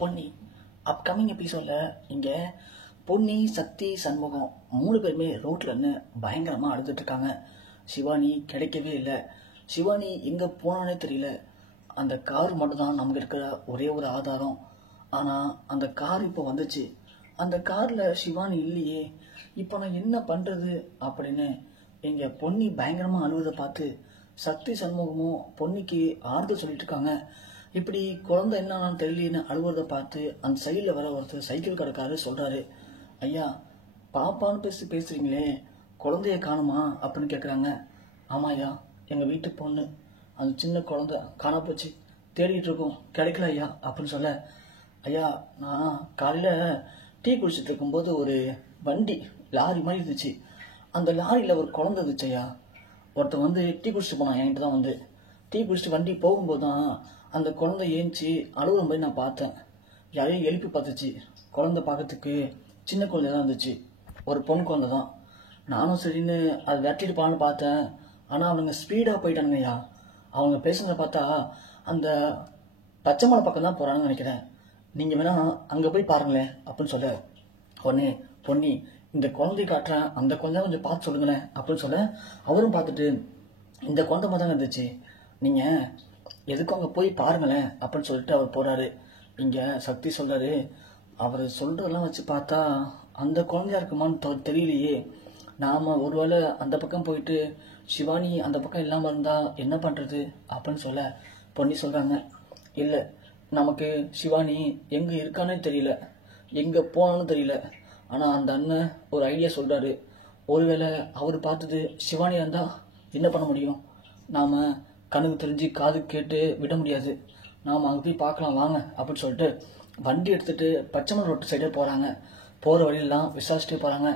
Ponni upcoming எபிசோடில் இங்கே பொன்னி சக்தி சண்முகம் 3 பேருமே ரோட்டில் நின்று பயங்கரமாக அழுதுட்டு இருக்காங்க. சிவானி கிடைக்கவே இல்லை. சிவானி எங்கே போனானே தெரியல. அந்த கார் மட்டும்தான் நமக்கு இருக்கிற ஒரே ஒரு ஆதாரம். ஆனால் அந்த கார் இப்போ வந்துச்சு. அந்த காரில் சிவானி இல்லையே, இப்போ நான் என்ன பண்ணுறது அப்படின்னு இங்கே பொன்னி பயங்கரமாக அழுவதை பார்த்து சக்தி சண்முகமும் பொன்னிக்கு ஆறுதல் சொல்லிட்டு இருக்காங்க. இப்படி குழந்தை என்னன்னு தெரியலன்னு அழுவுறதை பார்த்து அந்த சைடில் வர ஒருத்தர் சைக்கிள் கடைக்காரர் சொல்கிறாரு, ஐயா பாப்பான்னு பேசுகிறீங்களே, குழந்தைய காணுமா அப்படின்னு கேட்குறாங்க. ஆமாம் ஐயா, எங்கள் வீட்டு பொண்ணு அந்த சின்ன குழந்தை காண போச்சு, தேடிட்டு இருக்கோம், கிடைக்கல ஐயா அப்படின்னு சொல்ல, ஐயா நான் காலையில் டீ குடிச்சிட்டு இருக்கும்போது ஒரு வண்டி லாரி மாதிரி இருந்துச்சு. அந்த லாரியில் ஒரு குழந்தை இருந்துச்சு ஐயா. ஒருத்தன் வந்து டீ குடிச்சிட்டு போனான் என்கிட்ட தான். வந்து டீ குடிச்சிட்டு வண்டி போகும்போது தான் அந்த குழந்தை ஏஞ்சி அழுகுற மாதிரி நான் பார்த்தேன். யாரையும் எழுப்பி பார்த்துச்சு. குழந்தை பார்க்கறதுக்கு சின்ன குழந்தை தான் இருந்துச்சு, ஒரு பொண்ணு குழந்தை தான். நானும் சரின்னு அதை விரட்டிட்டு போனான்னு பார்த்தேன். ஆனால் அவனுங்க ஸ்பீடாக போயிட்டானுங்கய்யா. அவங்க பேசுகிறத பார்த்தா அந்த பச்சை மலை பக்கம் தான் போகிறான்னு நினைக்கிறேன். நீங்கள் வேணா அங்கே போய் பாருங்களேன் அப்படின்னு சொல்ல, உடனே பொன்னி இந்த குழந்தை காட்டுறேன், அந்த குழந்தை கொஞ்சம் பார்த்து சொல்லுங்களேன் அப்படின்னு சொல்ல, அவரும் பார்த்துட்டு இந்த குழந்தை மாதிரி தாங்க இருந்துச்சு, நீங்கள் எதுக்கும் அங்கே போய் பாருங்களேன் அப்படின்னு சொல்லிட்டு அவர் போகிறாரு. இங்கே சக்தி சொல்கிறாரு, அவர் சொல்கிறதெல்லாம் வச்சு பார்த்தா அந்த குழந்தையா இருக்குமான்னு தெரியலையே. நாம் ஒருவேளை அந்த பக்கம் போயிட்டு சிவானி அந்த பக்கம் இல்லாமல் இருந்தால் என்ன பண்ணுறது அப்படின்னு சொல்ல, பொன்னி சொல்கிறாங்க, இல்லை நமக்கு சிவானி எங்கே இருக்கானே தெரியல, எங்கே போனான்னு தெரியல. ஆனால் அந்த அண்ணன் ஒரு ஐடியா சொல்கிறாரு, ஒருவேளை அவர் பார்த்தது சிவானியாக இருந்தால் என்ன பண்ண முடியும்? நாம் கண்ணுக்கு தெரிஞ்சு காது கேட்டு விட முடியாது, நாம் அங்கே போய் பார்க்கலாம் வாங்க அப்படின்னு சொல்லிட்டு வண்டி எடுத்துகிட்டு பச்சைமலை ரோட்டு சைடே போகிறாங்க. போகிற வழியெல்லாம் விசாரிச்சுட்டே போகிறாங்க.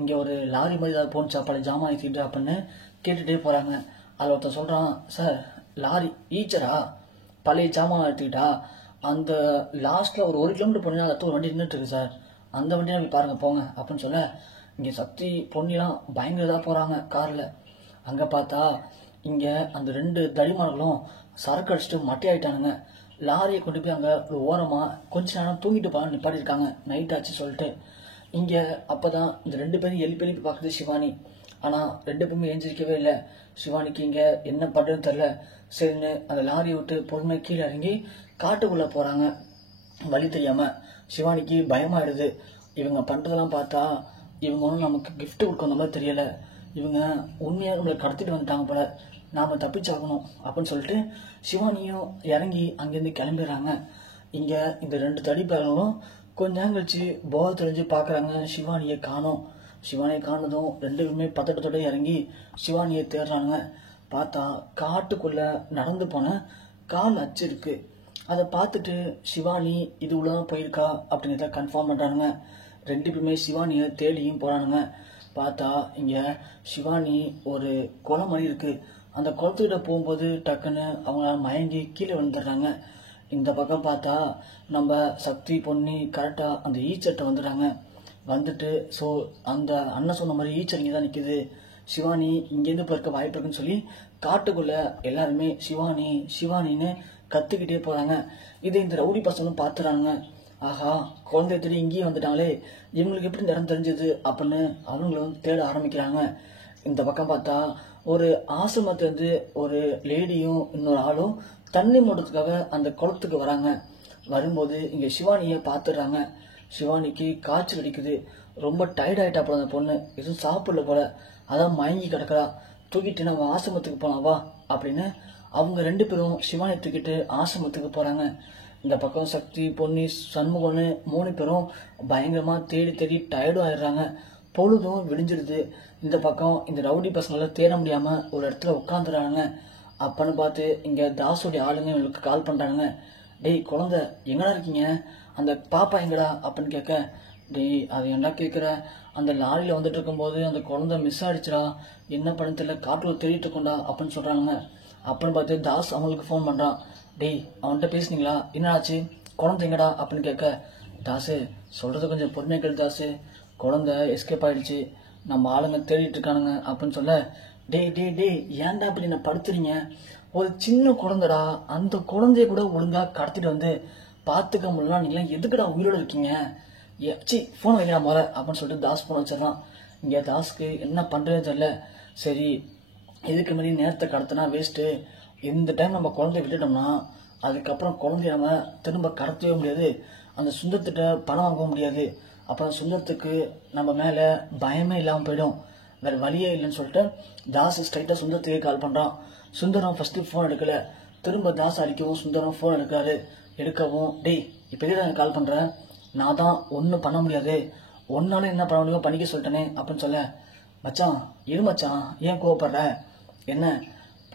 இங்கே ஒரு லாரி மாதிரி ஏதாவது போணுச்சா, பழைய ஜாமான் ஏற்றிட்டு அப்படின்னு கேட்டுகிட்டே போகிறாங்க. அதில் ஒருத்தன் சொல்கிறான், சார் லாரி ஈச்சரா பழைய ஜாமான் எடுத்துக்கிட்டா அந்த லாஸ்ட்டில் ஒரு 1 கிலோமீட்டர் போனீங்கன்னா அந்த ஒரு வண்டி நின்றுட்டு இருக்கு சார், அந்த வண்டியை போய் பாருங்கள் போங்க அப்படின்னு சொல்ல, இங்கே சக்தி பொன்னிலாம் பயங்கர இதாக போகிறாங்க காரில். அங்கே பார்த்தா இங்கே அந்த 2 தடிமார்களும் சரக்கு அடிச்சுட்டு மட்டையாயிட்டானுங்க. லாரியை கொண்டு போய் அங்கே ஒரு ஓரமாக கொஞ்ச நேரம் தூங்கிட்டு போகலான்னு நிப்பாட்டிருக்காங்க, நைட் ஆச்சு சொல்லிட்டு. இங்கே அப்போ தான் இந்த 2 பேரும் எழுப்பி எழுப்பி பார்க்குது சிவானி. ஆனால் 2 பேருமே எழுந்திரிக்கவே இல்லை. சிவானிக்கு இங்கே என்ன பண்ணுறதுன்னு தெரில. சரின்னு அந்த லாரியை விட்டு பொறுமை கீழே இறங்கி காட்டுக்குள்ளே போகிறாங்க. வழி தெரியாமல் சிவானிக்கு பயமாயிடுது. இவங்க பண்ணுறதெல்லாம் பார்த்தா இவங்க ஒன்றும் நமக்கு கிஃப்ட் கொடுக்க மாதிரி தெரியலை, இவங்க உண்மையாக நம்மளை கடத்திட்டு வந்துட்டாங்க போல, நாம் தப்பிச்சாகணும் அப்படின்னு சொல்லிட்டு சிவானியும் இறங்கி அங்கேருந்து கிளம்பிடுறாங்க. இங்கே இந்த 2 தடிப்பேர்களும் கொஞ்ச நேரம் கழிச்சு போதை தெரிஞ்சு பார்க்குறாங்க, சிவானியை காணோம். சிவானியை காணதும் 2 பேருமே பதட்டத்தோட இறங்கி சிவானியை தேடுறாங்க. பார்த்தா காட்டுக்குள்ளே நடந்து போன கால் அச்சு இருக்கு. அதை பார்த்துட்டு சிவானி இது உள்ளதான் போயிருக்கா அப்படிங்கிறத கன்ஃபார்ம் பண்ணுறானுங்க. 2 பேருமே சிவானியை தேடியும் போகிறானுங்க. பார்த்தா இங்கே சிவானி ஒரு குளம் மாதிரி இருக்குது. அந்த குளத்துக்கிட்ட போகும்போது டக்குன்னு அவங்களால மயங்கி கீழே வந்துடுறாங்க. இந்த பக்கம் பார்த்தா நம்ம சக்தி பொன்னி கரெக்டாக அந்த ஈச்சட்டை வந்துடுறாங்க. வந்துட்டு ஸோ அந்த அண்ணன் சொன்ன மாதிரி ஈச்சரிங்க தான் நிற்கிது. சிவானி இங்கேருந்து பிறக்க வாய்ப்பு இருக்குன்னு சொல்லி காட்டுக்குள்ளே எல்லாருமே சிவானி சிவானின்னு கற்றுக்கிட்டே போகிறாங்க. இதை இந்த ரவுடி பசங்களும் பார்த்துறாங்க. ஆஹா, குழந்தைய தேடி இங்கேயே வந்துட்டாங்களே, இவங்களுக்கு எப்படி இந்த இடம் தெரிஞ்சது அப்படின்னு அவங்களும் தேட ஆரம்பிக்கிறாங்க. இந்த பக்கம் பார்த்தா ஒரு ஆசிரமத்திலேருந்து ஒரு லேடியும் இன்னொரு ஆளும் தண்ணி மூடுறதுக்காக அந்த குளத்துக்கு வராங்க. வரும்போது இங்கே சிவானியை பார்த்துடுறாங்க. சிவானிக்கு காய்ச்சல் அடிக்குது, ரொம்ப டயர்ட் ஆகிட்டா போல அந்த பொண்ணு, எதுவும் சாப்பிடல போல, அதான் மயங்கி கிடக்கிறா, தூக்கிட்டு நம்ம ஆசிரமத்துக்கு போனாவா அப்படின்னு அவங்க 2 பேரும் சிவானியை தூக்கிட்டு ஆசிரமத்துக்கு போகிறாங்க. இந்த பக்கம் சக்தி பொன்னி சண்முகம்னு 3 பேரும் பயங்கரமாக தேடி தேடி டயர்டும் ஆயிடுறாங்க. பொழுதும் விடிஞ்சிடுது. இந்த பக்கம் இந்த ரவுடி பசங்களை தேட முடியாமல் ஒரு இடத்துல உட்காந்துறாங்க. அப்பன்னு பார்த்து இங்கே தாஸோடைய ஆளுங்க இவங்களுக்கு கால் பண்ணுறாங்க. டேய் குழந்தை எங்கடா இருக்கீங்க, அந்த பாப்பா எங்கடா அப்படின்னு கேட்க, டேய் அது என்ன கேட்குற, அந்த லாரியில் வந்துட்டு இருக்கும்போது அந்த குழந்தை மிஸ் ஆகிடுச்சுடா, என்ன பண்ண தெரியல, காட்டுக்குள்ள தேடிட்டு இருக்கோண்டா அப்படின்னு சொல்கிறாங்க. அப்படின்னு பார்த்து தாஸ் அவங்களுக்கு ஃபோன் பண்ணுறான். டேய் அவன்கிட்ட பேசுனீங்களா, என்னாச்சு, குழந்தை எங்கடா அப்படின்னு கேட்க, தாஸு சொல்கிறது கொஞ்சம் பொறுமையாக கேளு தாஸு, குழந்தை எஸ்கேப் ஆகிடுச்சு, நம்ம ஆளுங்க தேடிட்டு இருக்கானுங்க அப்படின்னு சொல்ல, டேய் டேய் டேய் ஏன்டா அப்படி என்ன படுத்துறீங்க, ஒரு சின்ன குழந்தைடா, அந்த குழந்தைய கூட ஒழுங்காக கடத்திட்டு வந்து பார்த்துக்க முடியல, நீங்களாம் எதுக்குடா உயிரோடு இருக்கீங்க, சி ஃபோன் வைக்கிறா முறை அப்படின்னு சொல்லிட்டு தாஸ் ஃபோன் வச்சிடறான். இங்கே தாஸ்க்கு என்ன பண்ணுறதுன்னு தெரியல. சரி இதுக்கு முன்னாடி நேரத்தை கடத்தினா வேஸ்ட்டு, இந்த டைம் நம்ம குழந்தைய விட்டுட்டோம்னா அதுக்கப்புறம் குழந்தைய நம்ம திரும்ப கடத்தவே முடியாது, அந்த சுந்தரத்திட்ட பணம் வாங்க முடியாது, அப்புறம் சுந்தரத்துக்கு நம்ம மேலே பயமே இல்லாமல் போயிடும், வேறு வழியே இல்லைன்னு சொல்லிட்டு தாஸ் ஸ்ட்ரைட்டாக சுந்தரத்துக்கே கால் பண்ணுறான். சுந்தரம் ஃபஸ்ட்டு ஃபோன் எடுக்கலை, திரும்ப தாஸ் அடிக்கவும் சுந்தரம் ஃபோன் எடுக்காரு. எடுக்கவும் டேய் இப்போ எனக்கு கால் பண்ணுறேன், நான் தான் ஒன்றும் பண்ண முடியாது, ஒன்னால என்ன பண்ண முடியுமோ பண்ணிக்க சொல்லிட்டேனே அப்படின்னு சொல்ல, மச்சான் இரு மச்சான் ஏன் கோவப்படுற, என்ன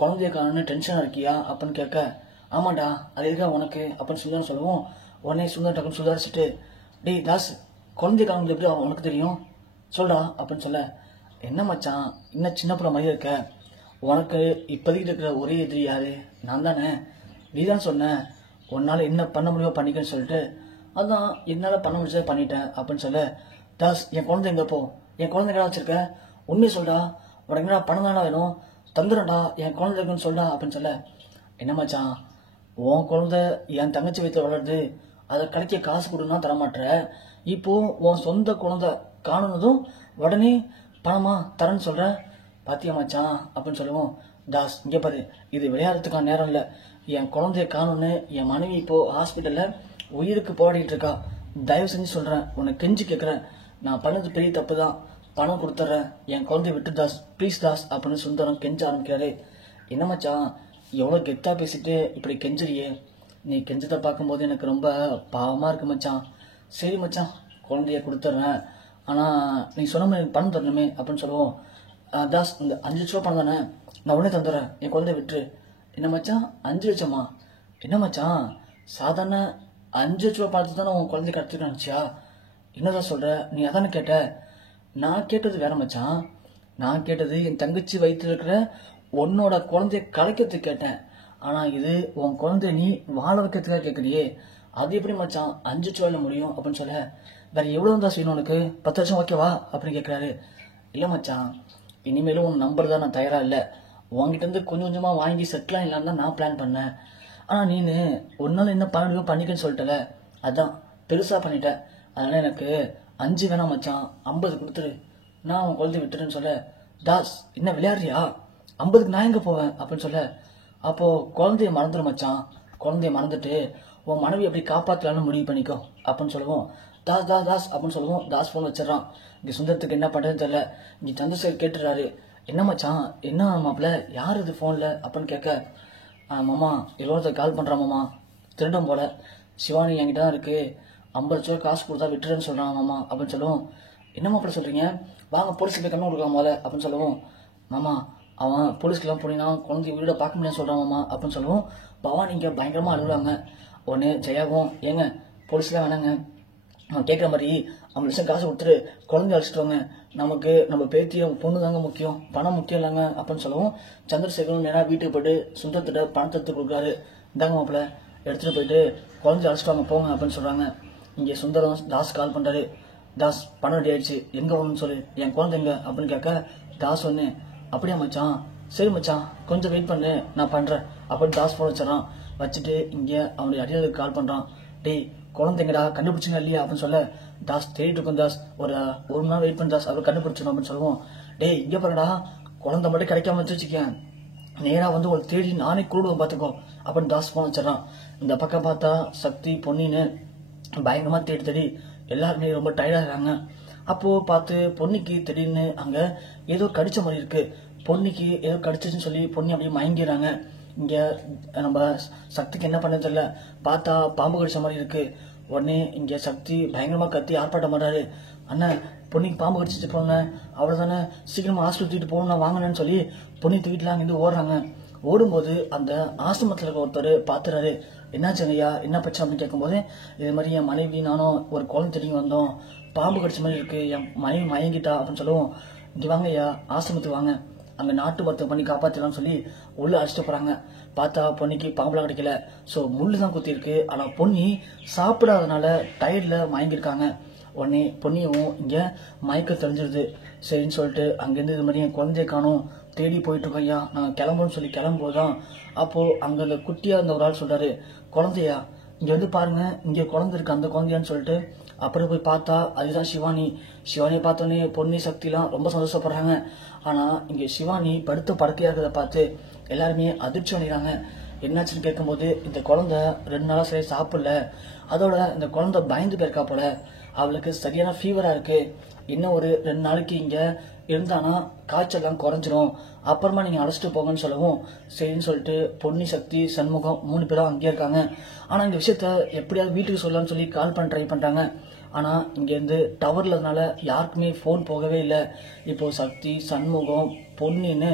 குழந்தைய காணுன்னு டென்ஷனாக இருக்கியா அப்படின்னு கேட்க, ஆமாண்டா அது இருக்கா உனக்கு அப்படின்னு சுந்தரம் சொல்லவும் உடனே சுந்தரம் டக்குன்னு சுதாரிச்சுட்டு, டேய் தாஸ் குழந்தைய காணுறது எப்படி உனக்கு தெரியும் சொல்டா அப்படின்னு சொல்ல, என்ன மச்சான் இன்னும் சின்ன பிள்ளை மாதிரி இருக்க, உனக்கு இப்போதைக்கு இருக்கிற ஒரே எதிரி யாரு, நான் தானே, நீ தான் சொன்ன உன்னால் என்ன பண்ண முடியுமோ பண்ணிக்கன்னு சொல்லிட்டு, அதான் என்னால் பண்ண முடிச்சதை பண்ணிட்டேன் அப்படின்னு சொல்ல, தாஸ் என் குழந்தை எங்கே போ, என் குழந்தை கடை வச்சிருக்க, உண்மையை சொல்டா, உனக்கு என்னடா பணம் தானே வேணும், தந்துடும்டா என் குழந்தை இருக்குன்னு சொல்டா அப்படின்னு சொல்ல, என்ன மச்சான் உன் குழந்தை என் தங்கச்சி வீட்டில் வளருது, அதை கிடைக்க காசு கொடுன்னா தரமாட்டுற, இப்போ உன் சொந்த குழந்தை காணுனதும் உடனே பணமா தரேன்னு சொல்ற, பாத்தியா மச்சான் அப்படின்னு சொல்லுவோம். தாஸ் இங்கே பாரு, இது விளையாடுறதுக்கான நேரம் இல்லை, என் குழந்தைய காணுன்னு என் மனைவி இப்போ ஹாஸ்பிட்டலில் உயிருக்கு போராடிட்டு இருக்கா, தயவு செஞ்சு சொல்கிறேன், உன்னை கெஞ்சி கேட்குறேன், நான் பண்ணது பெரிய தப்பு தான், பணம் கொடுத்துட்றேன், என் குழந்தைய விட்டு தாஸ் ப்ளீஸ் தாஸ் அப்படின்னு சுந்தரம் கெஞ்ச ஆரம்பிக்கிறாரு. என்ன மச்சான் எவ்வளோ கெத்தாக பேசிட்டு இப்படி கெஞ்சுறியே, நீ கெஞ்சதை பார்க்கும்போது எனக்கு ரொம்ப பாவமாக இருக்கு மச்சான், சரி மச்சான் குழந்தைய கொடுத்துட்றேன், ஆனால் நீ சொன்ன மாதிரி பணம் தரணுமே அப்படின்னு சொல்லுவோம். தாஸ் இந்த 5 லட்ச ரூபா பணம் தானே, நான் உடனே தந்துடுறேன், என் குழந்தைய விட்டுரு. என்ன மச்சான் 5 லட்சமா, என்ன மச்சான் சாதாரண 5 லட்ச ரூபா பார்த்து தானே உன் குழந்தைய கடத்திட்டு நினச்சியா, என்னதான் சொல்கிற, நீ அதானே கேட்ட, நான் கேட்டது வேற மச்சான், நான் கேட்டது என் தங்கச்சி வயிற்றுல இருக்கிற உன்னோட குழந்தைய கலைக்கிறதுக்கு கேட்டேன், ஆனால் இது உன் குழந்தைய நீ வாழ வைக்கிறதுக்காக கேட்குறியே, அது எப்படி மச்சான் 5 லட்ச ரூபாயில் முடியும் அப்படின்னு சொல்ல, வேற எவ்வளோ தான் செய்யணும் உனக்கு, 10 லட்சம் ஓகேவா அப்படின்னு கேட்குறாரு. இல்லை மச்சான் இனிமேலும் உன் நம்பர் தான் நான் தயாராக இல்லை, உங்ககிட்ட இருந்து கொஞ்சம் கொஞ்சமாக வாங்கி செட்டிலாம் இல்லாமல் தான் நான் பிளான் பண்ணேன், ஆனால் நீனு ஒன்னால என்ன பண்ண முடியும் பண்ணிக்கன்னு சொல்லிட்டல, அதான் பெருசாக பண்ணிட்டேன், அதனால் எனக்கு 5 வேணாம் மச்சான் 50 கொடுத்துரு, நான் உன் குழந்தைய விட்டுருன்னு சொல்ல, தாஸ் என்ன விளையாடுறியா, 50க்கு நான் எங்கே போவேன் அப்படின்னு சொல்ல, அப்போது குழந்தைய மறந்துடும் மச்சான், குழந்தைய மறந்துட்டு உன் மனைவி எப்படி காப்பாற்றலான்னு முடிவு பண்ணிக்கோ அப்படின்னு சொல்லுவோம். தாஸ் தாஸ் தாஸ் அப்படின்னு சொல்லுவோம். தாஸ் ஃபோன் வச்சிடறான். இங்கே சுந்தரத்துக்கு என்ன பண்ணுறதுன்னு தெரியல. இங்கே சந்திரசேகர் கேட்டுறாரு, என்ன மச்சான் என்ன மாப்பிள்ள யார் இது ஃபோனில் அப்படின்னு கேட்க, மாமா எல்லோருத்த கால் பண்ணுறான் மாமா, திருடம் போல, சிவானி என்கிட்ட தான் இருக்குது, 50 லட்ச ரூபா காசு கொடுத்தா விட்டுறேன்னு சொல்கிறான் மாமா அப்படின்னு சொல்லுவோம். என்ன மாப்பிள்ள சொல்கிறீங்க, வாங்க போலீஸுக்கு போய் கம்மி கொடுக்கலாம் போல அப்படின்னு சொல்லுவோம். மாமா அவன் போலீஸ்க்கெல்லாம் போனீங்கன்னா குழந்தை வீட பார்க்க முடியாது சொல்கிறான் மாமா அப்படின்னு சொல்லுவோம். பவானி இங்கே பயங்கரமாக அழுகுறாங்க. உடனே ஜெயாவும், ஏங்க போலீஸ்லாம் வேணாங்க, அவன் கேட்குற மாதிரி 50 லட்சம் காசு கொடுத்துட்டு குழந்தைய அழைச்சிட்டு வாங்க, நமக்கு நம்ம பேத்தியும் பொண்ணு தாங்க முக்கியம், பணம் முக்கியம் இல்லைங்க அப்படின்னு சொல்லவும், சந்திரசேகரும் நேராக வீட்டுக்கு போயிட்டு சுந்தரத்திட்ட பணத்தை எடுத்து கொடுக்குறாரு. இந்தாங்க மாப்பிள்ள எடுத்துகிட்டு போயிட்டு குழந்தைய அழைச்சிட்டு வாங்க போங்க அப்படின்னு சொல்கிறாங்க. இங்கே சுந்தரம் தாஸ் கால் பண்ணுறாரு. தாஸ் பணம் ரெடி ஆயிடுச்சு, எங்கே வரணும்னு சொல்லு, என் குழந்தை எங்க அப்படின்னு கேட்க, தாஸ் ஒன்று அப்படியா மச்சான், சரி மச்சான் கொஞ்சம் வெயிட் பண்ணு நான் பண்ணுறேன் அப்படின்னு தாஸ் ஃபோன் வச்சிடறான். வச்சுட்டு இங்கே அவனுடைய அடியாளுக்கு கால் பண்ணுறான். டேய் குழந்தைங்கடா கண்டுபிடிச்சிங்க இல்லையா அப்படின்னு சொல்ல, தாஸ் தேடிட்டு இருக்கும் தாஸ், ஒரு மணி நேரம் வெயிட் பண்ணி தாஸ் அவர் கண்டுபிடிச்சிடும் அப்படின்னு சொல்லுவோம். டேய் இங்கே பாருடா குழந்தை மட்டும் கிடைக்காம வச்சுக்கேன், நேராக வந்து ஒரு தேடி நானே கூடுவேன் பார்த்துக்கோ அப்படின்னு தாஸ் ஃபோன் வச்சிடறான். இந்த பக்கம் பார்த்தா சக்தி பொன்னின்னு பயங்கரமாக தேடி தேடி எல்லாருமே ரொம்ப டயர்டாகிறாங்க. அப்போது பார்த்து பொன்னிக்கு திடீர்னு அங்கே ஏதோ கடிச்ச மாதிரி இருக்குது, பொன்னிக்கு ஏதோ கடிச்சிச்சுன்னு சொல்லி பொன்னி அப்படியே மயங்கிறாங்க. இங்கே நம்ம சக்திக்கு என்ன பண்ணது தெரியல, பார்த்தா பாம்பு கடிச்ச மாதிரி இருக்குது. உடனே இங்கே சக்தி பயங்கரமாக கத்தி ஆர்ப்பாட்டம் பண்ணுறாரு. அண்ணன் பொன்னிக்கு பாம்பு கடிச்சிட்டு போங்க, அவ்வளோ தானே சீக்கிரமாக ஹாஸ்பிட்டல் தூக்கிட்டு போகணும் வாங்கினேன்னு சொல்லி பொன்னி தூக்கிட்டுலாம் அங்கேருந்து ஓடுறாங்க. ஓடும்போது அந்த ஆசிரமத்தில் இருக்க ஒருத்தர் பார்த்துறாரு. என்னாச்சு ஐயா என்ன பிரச்சனை அப்படின்னு கேட்கும்போது, இது மாதிரி என் மனைவி நானும் ஒரு குழந்தை திரும்பி வந்தோம், பாம்பு கடிச்ச மாதிரி இருக்குது, என் மனைவி மயங்கிட்டா அப்படின்னு சொல்லுவோம். இங்கே வாங்க ஐயா ஆசிரமத்துக்கு வாங்க, அங்கே நாட்டு மருத்துவம் பண்ணி காப்பாற்றலாம்னு சொல்லி உள்ளே அழைச்சிட்டு போகிறாங்க. பார்த்தா பொன்னிக்கு பாம்புலாம் கிடைக்கல, ஸோ முள்ளு தான் குத்திருக்கு. ஆனால் பொன்னி சாப்பிடாதனால டயர்டில் மயங்கியிருக்காங்க. உடனே பொன்னியும் இங்கே மயக்க தெரிஞ்சிருது. சரின்னு சொல்லிட்டு அங்கேருந்து இது மாதிரி என் குழந்தைய காணும் தேடி போயிட்டுருக்கோம் ஐயா, நான் கிளம்புன்னு சொல்லி கிளம்பும்போது தான் அப்போது அங்கே அந்த குட்டியாக இருந்த ஒரு ஆள் சொல்கிறாரு, குழந்தையா இங்கே வந்து பாருங்க, இங்கே குழந்தை இருக்கு, அந்த குழந்தையான்னு சொல்லிட்டு அப்புறம் போய் பார்த்தா அதுதான் சிவானி. சிவானியை பார்த்தோன்னே பொன்னி சக்திலாம் ரொம்ப சந்தோஷப்படுறாங்க. ஆனால் இங்கே சிவானி படுத்த படுக்கையாகிறத பார்த்து எல்லாருமே அதிர்ச்சி அடைகிறாங்க. என்னாச்சுன்னு கேட்கும்போது, இந்த குழந்தை 2 நாளாக சரியாக சாப்பிடல, அதோட இந்த குழந்தை பயந்து போயிருக்கா போல, அவளுக்கு சரியான ஃபீவராக இருக்கு, இன்னும் ஒரு 2 நாளைக்கு இங்கே இருந்தானா காய்ச்சல்லாம் குறைஞ்சிரும், அப்புறமா நீங்கள் அழைச்சிட்டு போங்கன்னு சொல்லவும் சரின்னு சொல்லிட்டு பொன்னி சக்தி சண்முகம் 3 பேரும் அங்கேயே இருக்காங்க. ஆனால் இந்த விஷயத்த எப்படியாவது வீட்டுக்கு சொல்லலாம்னு சொல்லி கால் பண்ண ட்ரை பண்ணுறாங்க. ஆனால் இங்கேருந்து டவர்லனால யாருக்குமே ஃபோன் போகவே இல்லை. இப்போது சக்தி சண்முகம் பொன்னின்னு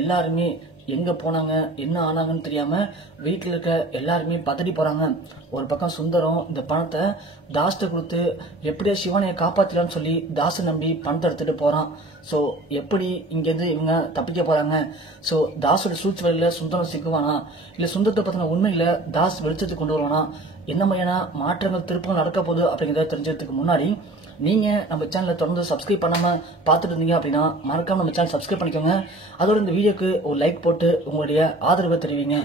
எல்லாருமே எங்கே போனாங்க என்ன ஆனாங்கன்னு தெரியாமல் வீட்டில் இருக்க எல்லாருமே பதறி போகிறாங்க. ஒரு பக்கம் சுந்தரம் இந்த பணத்தை தாஸ்கிட்ட கொடுத்து எப்படியா சிவானியை காப்பாற்றலான்னு சொல்லி தாஸை நம்பி பணத்தை எடுத்துகிட்டு போகிறான். ஸோ எப்படி இங்கேருந்து இவங்க தப்பிக்க போகிறாங்க? ஸோ தாஸோட சூழ்ச்சி வழியில் சுந்தரம் சிக்குவானா, இல்லை சுந்தரத்தை பற்றின உண்மையில் தாஸ் வெளிச்சத்துக்கு கொண்டு வருவானா, என்ன மாதிரியான மாற்றங்கள் திருப்பம் நடக்க போகுது அப்படிங்கிறத தெரிஞ்சதுக்கு முன்னாடி நீங்கள் நம்ம சேனலை தொடர்ந்து சப்ஸ்கிரைப் பண்ணாமல் பார்த்துட்டு இருந்தீங்க அப்படின்னா மறக்காமல் நம்ம சேனல் சப்ஸ்கிரைப் பண்ணிக்கோங்க. அதோட இந்த வீடியோக்கு ஒரு லைக் போட்டு உங்களுடைய ஆதரவை தெரிவிங்க.